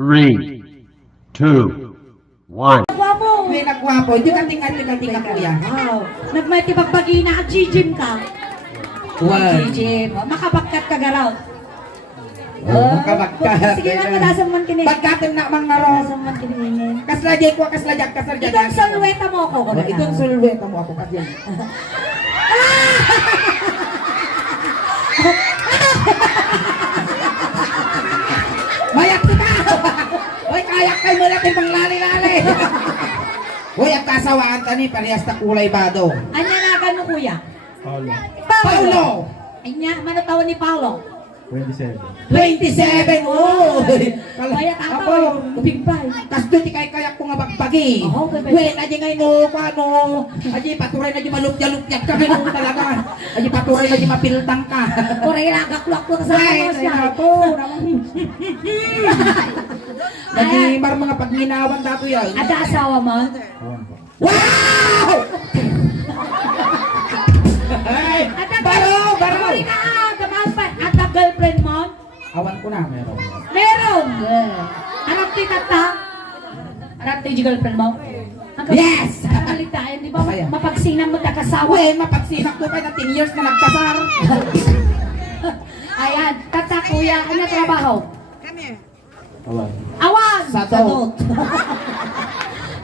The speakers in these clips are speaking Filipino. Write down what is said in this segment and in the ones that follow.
3, 2, 1. Gwapo! May nagwapo. Hindi ka tingnan kuya. Wow! Nagmay tibagbagi na at gym ka. Wow. Gym. Makabagkat ka garaw. Makabagkat. Sige lang, nadasan man kini. Pagkatin na mga ron. Nadasan man kini. Kaslajay ko, kaslajak. Itong salweta mo ako. Itong sulweta mo ako kasi. Mayat kita! Uy, kayak kayo mo natin pang lali-lali! Uy, ang kasawaan tani, parehas na kulay bado. Anya na gano kuya? Paulo! Anya, ano tawon ni Paulo? 27. 27! Oh! Kaya tataw, kubigbay. Kasdo ti kayak ko nga bagbagi. Oo, kay- Wait, aji ngay no, paano? Aji paturay na di malupya-lupyat ka no talaga. Aji paturay na di mapiltang ka. Korea nagaklak ko sa Ay, ano siya. po. Nagi mar mga pagminawan dato yan. Ada asawa mo? Wow! Ay, baro! Sorry na, gamal pa. Ada girlfriend mo? Awan ko na, meron. Meron! Arap ti tata? Arap ti girlfriend mo? Yes! Nakalitain, di ba? Kaya. Mapagsinan mo ta kasawa. Uy, mapagsinak ko pa na 10 years na nagkasar. Ayan, tata kuya, ano trabaho? Awan. Awan! Sadot.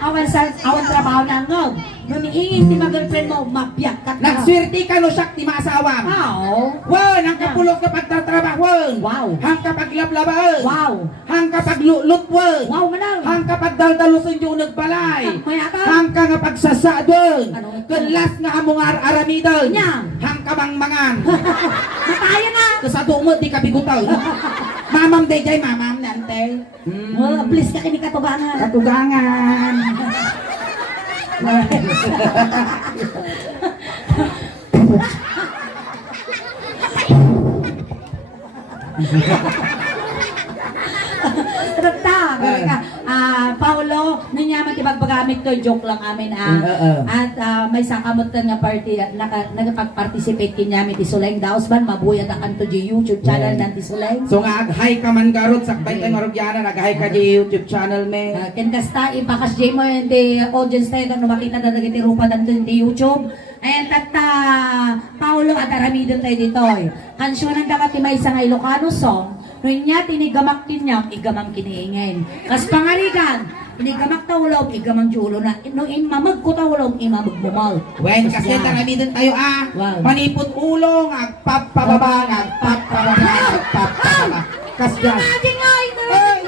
Awan trabaho na ngog. Numiingin ti mag-girlfriend mo, mabyak ka. Nagswerte ka no siyak ti maasawang. Wow! Wan, ang kapulog kapag tatrabaho. Wow! Hang kapag lablabaan. Wow! Hang kapag lulutwan. Wow, manang! Hang kapag daldalusin yung nagbalay. Mayata! Hang ka nga pagsasadon. Ano? Kelas nga among aramidon. Nya. Hang ka mangmangan. Mataya na! Kasado mo, di ka bigutaw. Mamam dejay, mamam nante. Oh, please ka kini katubangan. Katugangan. Tata, Paulo, nanyaman tibagbagamit to, joke lang amin At may sakamot ka nga party, nagpag-participate kinyami ti Suleng Daosban, mabuyad akan to di YouTube channel ng ti Suleng. So nga, aghay ka man garot, sakbay ka nga Rugyana, naghay ka di YouTube channel me. Ken kasta, ipakas di mo yung di audience tayo, kung makita na nagiti rupa ng di YouTube. Ayan, tata, Paulo at aramidon tayo dito. Kansyonan da ka ti may isang Ilocano song, nunya tinigamak kinyam, igamang kiniingin. Kas pangarigan, inigamak tawlaw, igamang julo na, no imamag ko tawlaw, imamag bumal. Wen, kasi taramidon tayo Wow. Manipot ulong, agpapababa, agpapababa. Kasya. Imagine nga, Ay!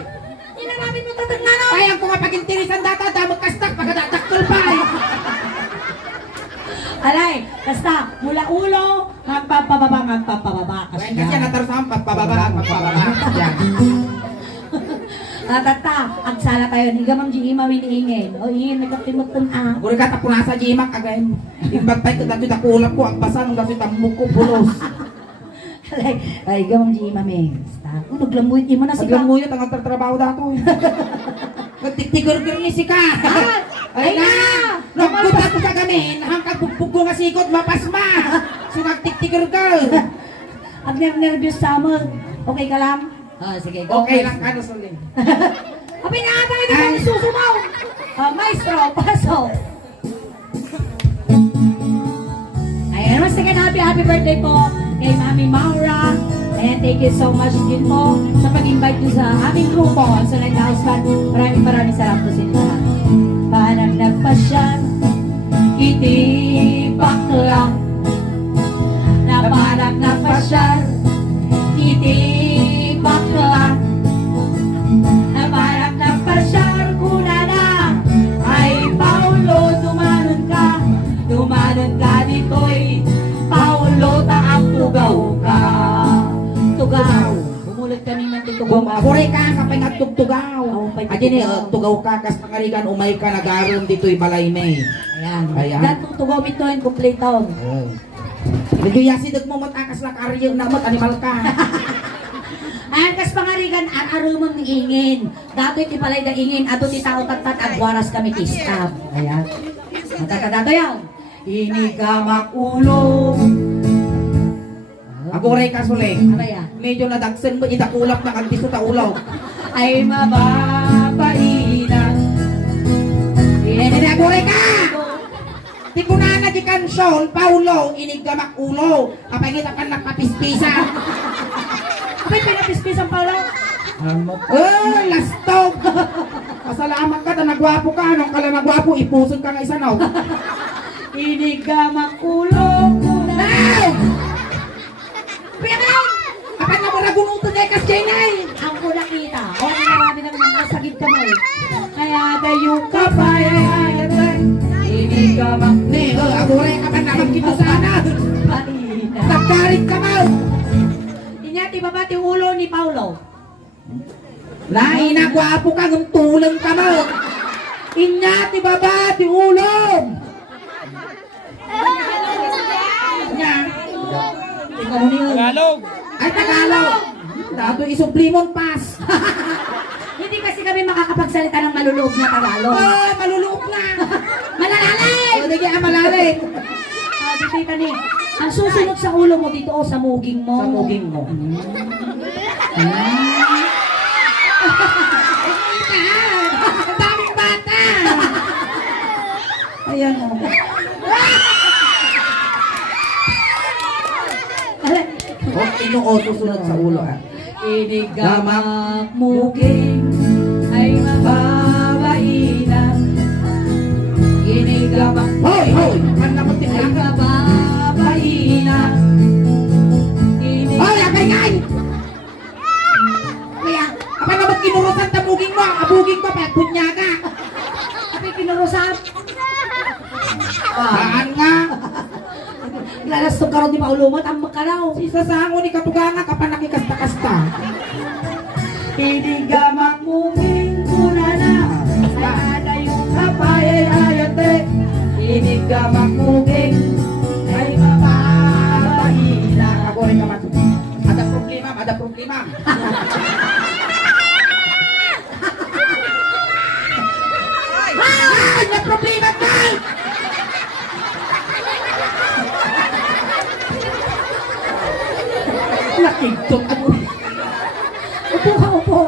inaramin mo tatag na Ay, ang kung mapag-intirisan data, damag kastak, pagkadatakol pa eh. Alay, kasta, mula ulo, magpapababa. Wen, kasi natarusan, pagpababa. Yan. Tata, agsala tayo, higamang di imawin ingin. O ingin, nagkapimot tun Kuri ka tapunasa jimak again. Imbagpay ko dati takulap ko, ang basang dati tamuk ko bulos. Alay, ay, higamang di imaming. Kung naglambuit mo na si Saglang mo yun, ang trabaho dato eh. Nagtitigurgur ni si ka. Ay na! Nagbutat ka gamin, hangkag bugbog ko nga sikot, mapasma. So nagtitigurgur. Ang nervyos sa mo. Okay ka lang? Sige, go. Okay lang ka, Rosalie. Abi na ata ito kami susumaw. Maestro, pasok. Ayan, once again, happy birthday po kay Mami Maura. And thank you so much din po sa pag-invite nyo sa aming grupo sa Lighthouse Band. Maraming salamat po sa inyo lahat. Parang nagpasyan, itibak lang. Na parang nagpasyan, itibak lang. Na parang nagpasyan, kuna na. Ay, Paulo, dumanon ka dito'y Paulo, taang tugaw ka. Tugaw. Bumulot kami ng tugaw. Kuri ka, kapay nga tugtugaw. Adi ni, tugaw ka, kas pangarigan, umay ka, nagaroon dito'y balay me. Ayan. Ayan. Dan tugaw ito yung complete town. Nagyasidog mo matakas na karyo na mat, animal ka. Ayan, kas pangarigan, ararumang ni ingin. Dato iti palay da ingin, ato ti tao tatat, agwaras kami ti stab. Ayan. Matata yan. Inigamak ulo. Agoray ka, Suleng. Ano yan? Medyo nadagsan mo, itakulap na kanti sa taulaw. ay mababainan. Inagure ka! Di ko na di kansyon, Paulo, inigamak ulo. Kapag kita pa nagpapispisan. Apay pinapispis ang Paulo? Lastog! Pasalamat ka, nagwapo ka. Anong kala nagwapo, ipusod ka ng isa, no? Inigamak ulo ko na. Now! Pinang! Kapag na mo nagunuto niya, kasjenay! Ang ko nakita, o marami naman ang nasagid ka mo eh. Kaya dayo ka pa inigamak Ni, agure ka pa naman kito sana. bainan. Nagkarit ka mo! Inyati babati ulo ni Paulo. Nagwapo ka, ng tulang ka mo! Inyati babati ulong! Nya! Ikaw niyo. Ay, Tagalog! Dato isublimon pas! Hindi kasi kami makakapagsalita ng maluloob na Tagalog. Oh, maluluok na! Malalalim! O, hindi ka malalim! Dito ka ni. Ang susunod sa ulo mo dito o sa muging mo. Sa muging mo. Ang daming bata! Ayan o. O, inuoto sunod sa ulo, ah. Inigamak muging ay mababainan. Inigamak Hoy, hoy! Ang namutin ay ka. mababainan. Hoy, akay ngay! Kaya, apa naman kinurusan tabuging mo? Abuging ko, pet bunyaga! Kapit kinurusan. Saan nga? Lalastog ka rin di maulumot ang makaraw. Isasango ni Katuganga kapan nakikasta-kasta. Inigamak muging kuna na. Ay ada yung kapay ayate. Inigamak muging ay mababainan. Ako rin naman. Ada problema, ada problema. Ada problema ka! Nakigtot ako. Upo ka, upo.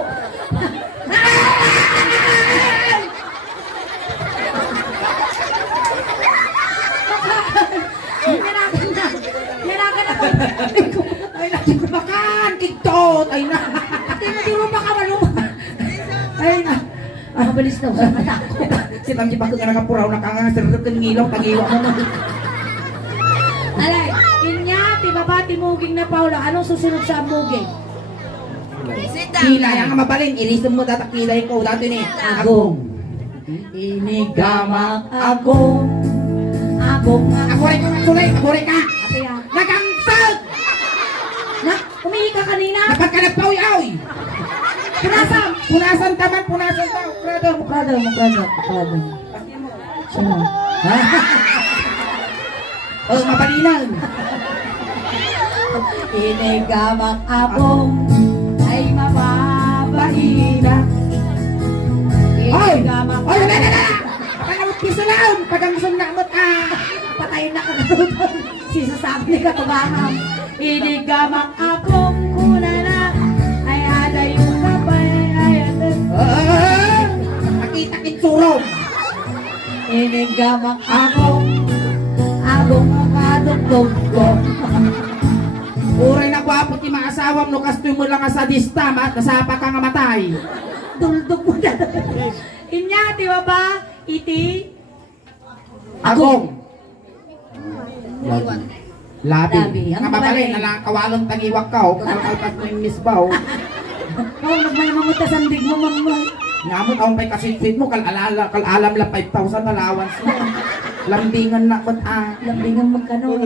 Yanakan na. Yanakan na po. Ay, nakigbakan! Kigtot! Ay na! Tinatiro pa ka maluma. Ay na! Mabilis daw sa mata ko. Si Tamji Bakit nga nakapuraw na kangasirap ng ngilaw, tangiwa mo mo. Alay, inya, tibabati muging na Paula. Anong susunod sa muging? Kilay ang mabaling, ilisan mo tatakilay ko. Dati ni Agong. Inigamak agong. Agong nga. Ako rin yung tulay, ako rin ka! Ate yan. Nagangsag! Na, umihi ka kanina. Dapat ka nagpawi-awi! Punasan. Punasan taman, punasan tao. Prado. Prado. Sino? Oh, mabalinan. Inigamak agong ay mababainan. Hoy! Inigamak Hoy, wala na! Kapag namot kisalaon, pag ang gusto namot, Patayin na ka na doon. Sisasabi ni Katubangan. Inigamak agong kuna na ay ada yung kapay ay atin. Nakita kitsurong. Inigamak agong ang kadugtog ko. Uray na gwapo ti mga asawam, no kastoy mo lang sa dista, nasapa ka nga matay. Duldog mo na. Inya, di ba ba? Iti? Agong. Labi. Labi. Ang Ang mabalay, mabalay. nalakawalang tangiwak ka, o kakalpas mo yung misbaw. Oh, nagmalamamot sa sandig mo, mamay. Ngamot akong may kasitwit mo, kalalam lang 5,000 allowance mo. Lambingan na ko, Lambingan magkano.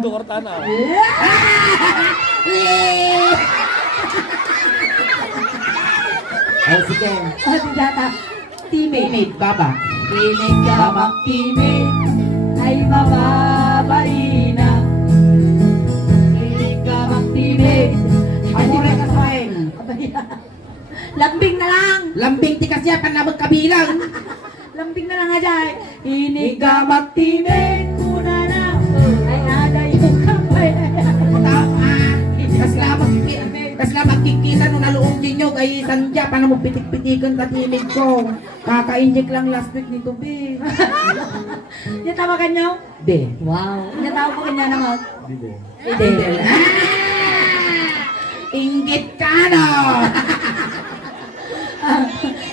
Ay, sige. Ati data. Teammate. Teammate, baba. Inigamak teammate ay mababainan. Inigamak teammate. Ay, di ka kasain. Lambing na lang. Lambing ti kasya, panabot kabilang. Lambing na lang nga dyan. Inigamak teammate kuna na ay ada yung kapay. Tama. Kas lamang kikita no naluong din nyo, kay Sandya, paano mo pitik-pitikan tatimig ko? Kaka-inject lang last week nito, be. Natawagan niyo? Be. Wow. Natawag ko kanya naman. Hindi. Hindi. Inggit ka, no?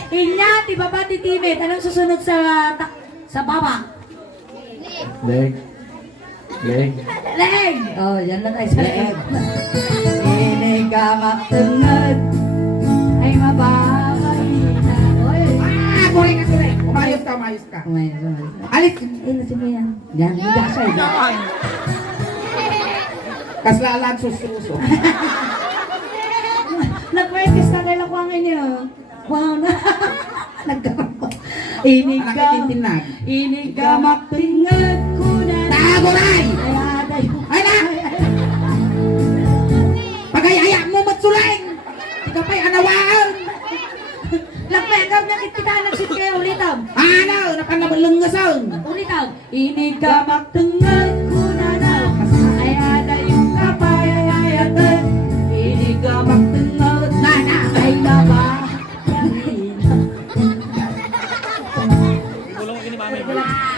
Inyati, baba, titimid. Anong susunod sa baba? Leg. Leg. Leg! Oh, yan lang tayo sa leg. Inigamak tungod ay mababay na. Oy! Kuray ka, kuray. Umayos ka, umayos ka. Umayos. Alis. Ilasin mo yan. Yan, higa siya. Kaslalan sususo. Nagpwedis na kayo ko ang inyo. Wow na. Nagkaroon ko. Nakikintinag. Inigamak tungod ko na. Naguray! Ay, aday. Ay na! Pagayaya mo matsuling! Ikaw pa'y anawaan! Nagpwedam na kita nagsit kayo ulitam. Ano? Napanabulungason! Ulitam. Inigamak tungod ko na na. Ay, aday yung kapayayatan. Inigamak tungod na na. Ay, naba.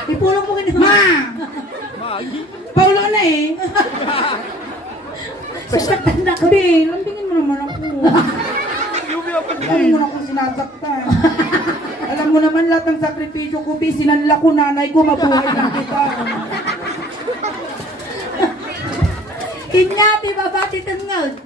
Ipulong mo ganun. Ma! Paulo na eh! Sasaktan na ko. Be, lambingin mo naman ako. Alam mo na akong sinasaktan. Alam mo naman lahat ng sakripisyo ko, Be. Sinanla ko nanay ko, mabuhay lang kita. Inyati, babati tungod.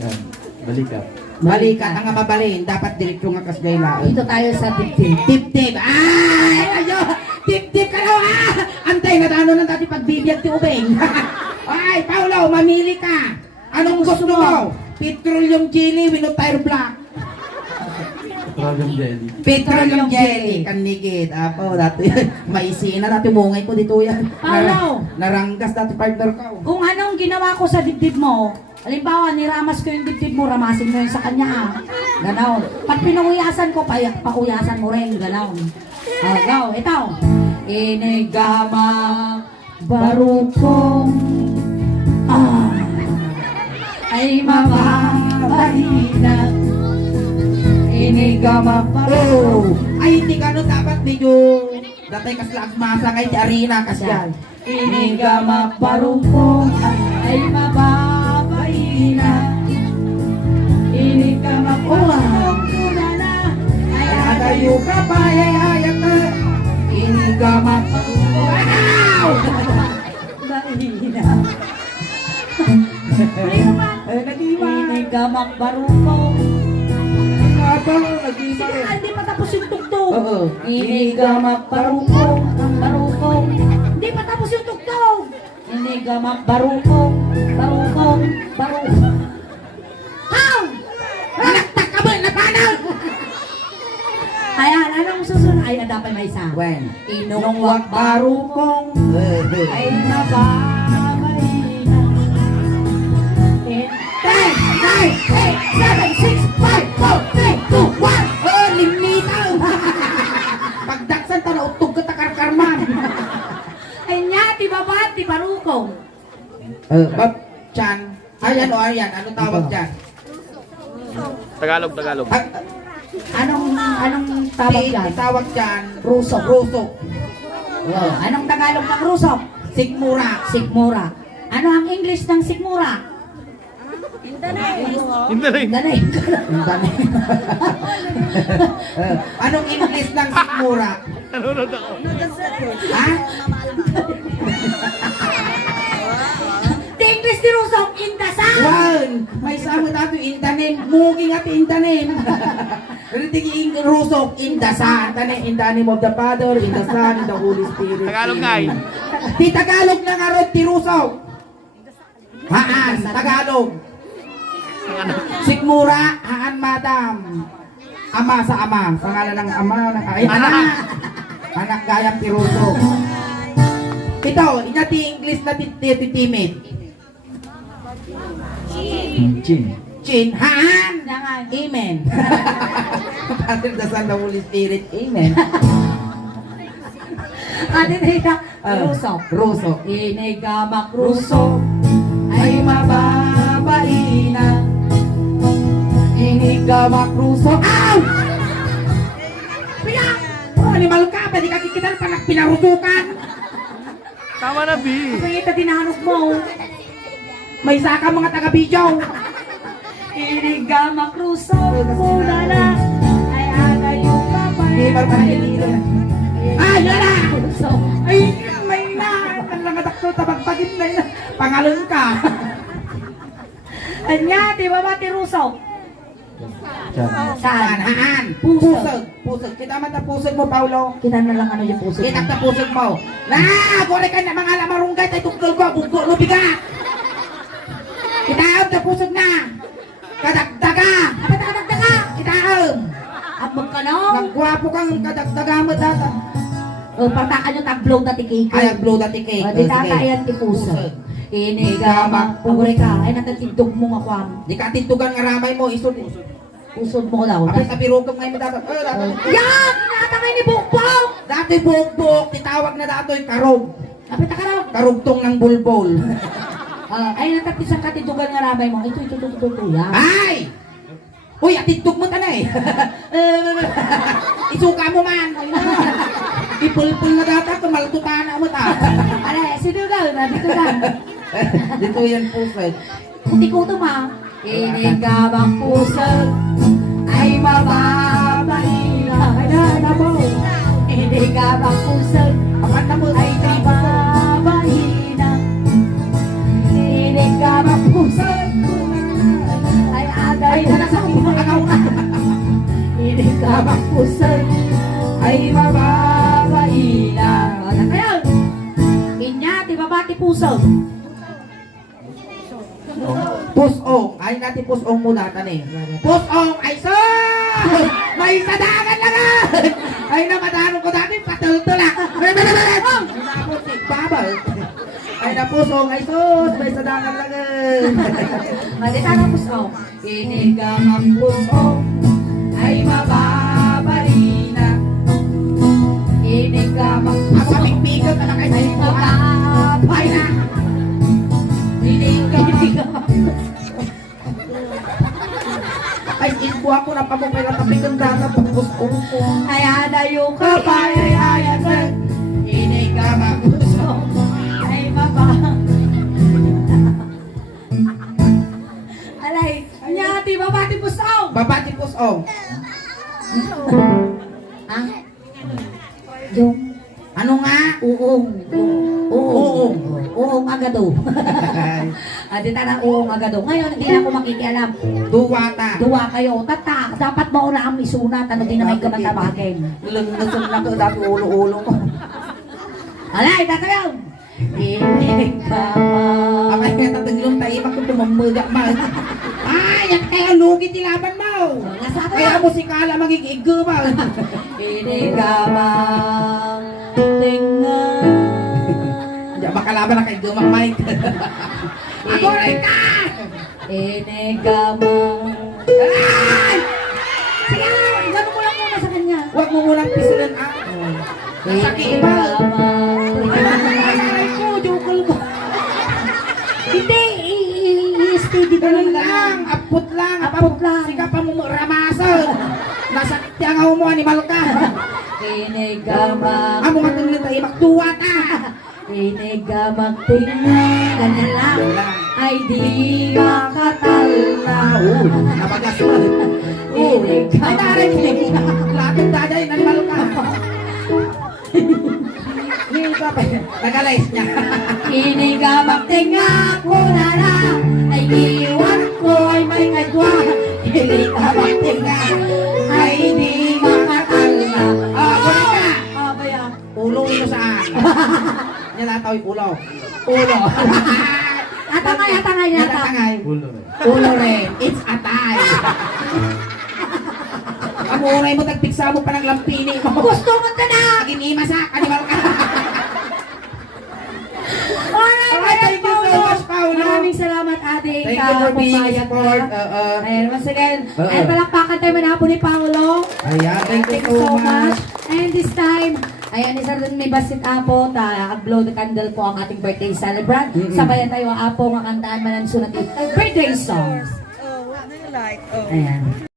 Yan. Balikat. Balikat ang nga mabalin, dapat diretsyo nga kasgayla. Dito tayo sa dibdib. Tip-tip! Ay! Ayo! Tip-tip ka daw ah! Antay na ano na dati pagbibiyag ti Ubeng. Ay, Paulo, mamili ka! Anong gusto mo? Petroleum jelly, winotire black. Petroleum jelly. Petroleum jelly, kanigit. Apo, dati may isina, dati mungay ko dito yan. Paulo! Naranggas dati partner ko. Kung anong ginawa ko sa dibdib mo, halimbawa, niramas ko yung dibdib mo, ramasin mo yun sa kanya ah. Ganaw. Pag pinuuyasan ko, pauyasan mo rin. Ganaw. Go, ito. Inigama barukong ay mababahina. Inigama barukong. Ay, hindi ka no, dapat medyo datay kas masa kay ti arena kasi yan. Inigama barukong ay mababahina. Inigama barukong ay Adayo ka pa, ayayayat na. Inigama pa. Wow! bahina. Ay, nag-iba. Inigamak barukong. Aba, nag-iba Sige, rin. hindi pa tapos yung tugtog. Oo. Inigamak barukong. Barukong. Hindi pa tapos yung tugtog. Inigamak barukong. Barukong. Barukong. How? Naktak ka ba? Napanaw! Ayan, anong susunod? Ay, dapat may isa. When? Inungwak barukong. Ay nababalina. 10, 9, 8, 7, 6, 5, 4, 3, 2, 1. Oh, limitaw! Pagdaksan ta na utog ka takarkarman. Ay niya, tibabati, barukong. Bob, Chan. Ayan o, ayan. Ano tawag dyan? Tagalog, Tagalog. Anong tawag dyan? Tawag dyan. Rusok. Rusok. Oh, anong Tagalog ng rusok? Sigmura. Sikmura. Ano ang English ng sikmura? Hindi rin. Ganay. Ang dami. Anong English ng sigmura? Nanonood ako. Ha? The English ni rusok, indasal. One. May sama tayo intanim. Muging at intanim. Ritiging rusok in the sun. In the name of the Father, in the Son, in the Holy Spirit. Tagalog nga eh. Ti Tagalog na nga ron, ti rusok. Haan, Tagalog. Sigmura, haan madam. Ama sa ama. Sa ngalan ng ama, ay anak. Anak gayang ti rusok. Ito, inati English na titimid. Chin. Chin, haan. Nangan. Amen. Father, the Son, the Holy Spirit. Amen. Atin na rusok. Rusok. Inigamak rusok ay mababaina. Inigamak ruso. Ow! Piyak! Oh, animal ka, pwede ka kikitan pa pinarusukan. Tama na, B. Pangita dinanok mo. May saka mga taga-video. Inigamak ruso, mula na. Ay aga yung kapay. Hindi pa pa nililo. Ay, yala! Ruso. Ay, may na. Ang mga dakto, tabagpagin na yun. Pangalon ka. Anya, di ba mati ruso? Diyan. Saan? Haan. Pusog. Pusog. Pusog. Kita man na pusog mo, Paulo. Kita na lang ano yung puso. Kita na pusog mo. Na! Kore ka na mga lamarunggay. Tay tungkol ko. Bugko mo bigat. Kitaam na pusog na. Kadagdaga. Apa kadagdaga? Kitaam. Abog ka no? Nagwapo kang kadagdaga mo data. O, patakan yung tag-blow na tikik. Ay, blow dati cake. O, di tata yan ti puso. Inigamak, pagore ka. Ay, natatindog mo nga kwam. Di ka tintugan nga ramay mo. Isod. Pusod mo daw. Apay sa pirugam ngayon mo data. Yan! Natangay ni Bukbok! Dati bugbog. Titawag na dato'y karog. Kapit ka raw. Karugtong ng bulbol. Ay, natatisang katindugan nga rabay mo. Ito, yan. Ay! Uy, atitog mo tanay. Isuka mo man. Ipulpul na data. Kumaltutan mo ta. Alay, sino daw? Dito lang. Dito yan po, Fred. Kuti ko ito, ma. Inigamak puso ay mababahina. Ay, na mo. Inigamak puso Apan na mo. ay mababahina. Inigamak puso ay agay na sa kumakaw na. Inigamak puso ay mababahina. Ano kayo? Inya, di ba bati puso? Pusong. Ay natin pusong muna tani. Pusong ay so! May sadagan lang ay namadano ko dati patultulak. Babal. Ay na pusong ay sus. May sadagan lang Malita na puso. Inigamak puso ay mababalina. Inigamak Ako puso pagpigil ka na kayo sa ay ito. Ay na. Inigamak Ay ilbo ako na pamupay na tapigan data pagpusong ko. ay adayo ka pa ay ayasan. Inigamak puso ay Alay, nyati babati puso. Babati pusong. Ah? Yung Ano nga? uong. Uong. Uong agado. Dito na uong agado. Ngayon, hindi na ako makikialam. Duwata. Duwa kayo. Tata, dapat mauna ang isunat. Ano din naman kamatamakin. Lulusog na ko dati ulo-ulo ko. Alay, tata yun. Inig ka Apa kaya tataglong tayo magkutumamaga man. Ay, yan kaya lugi tilaban mo. Nasa Kaya musikala magiging ba? Inig ka tinga. Diyan makalaban na kay Gumang Mike. Ako rin ka! Inig ka Ay! Sige, gano'n mo lang muna sa kanya. Huwag mo munang pisulan ako. Nasakit ba? Ay ko, jukol ko. Hindi, i-steady ko Ganun lang. lang, apot lang. Apot lang. Sika pa mo ramasan. Nasakit yung ako mo, animal ka. Inigamang, Amo nga tuloy tayo, magtuwa ta. inigamang tingnan, ganyan lang, ay di makatalna. Nabagas mo. Ay, taray, latong dada yung animal ka. Hindi ka pa. Nagalays niya. Inigamang tingnan ko na lang, ay iwan ko ay may kadwa. Inigamang tingnan, ay di makatalna. Kunin ka. Abaya, Ulo mo saan? Yan nataw yung ulo. ulo. Atangay, atangay, Yan atangay. natangay. Ulo rin. Ulo rin. It's atay. Ang unay mo, tagpiksa mo pa ng lampini mo. Gusto mo ka na! Aging imasak, animal ka. Alright, Alright, thank you so much, Paolo. Maraming salamat, ate. Thank you for being a support. Ayan, once again. Oo. Ayan, palakpakan tayo manapo ni Paolo. Ayan, thank you so much. And this time, ayan, isa rin may basit apo, blow the candle po ang ating birthday celebrant. Sabayan tayo ang apo, makantaan manansunat yung birthday songs. Ayan.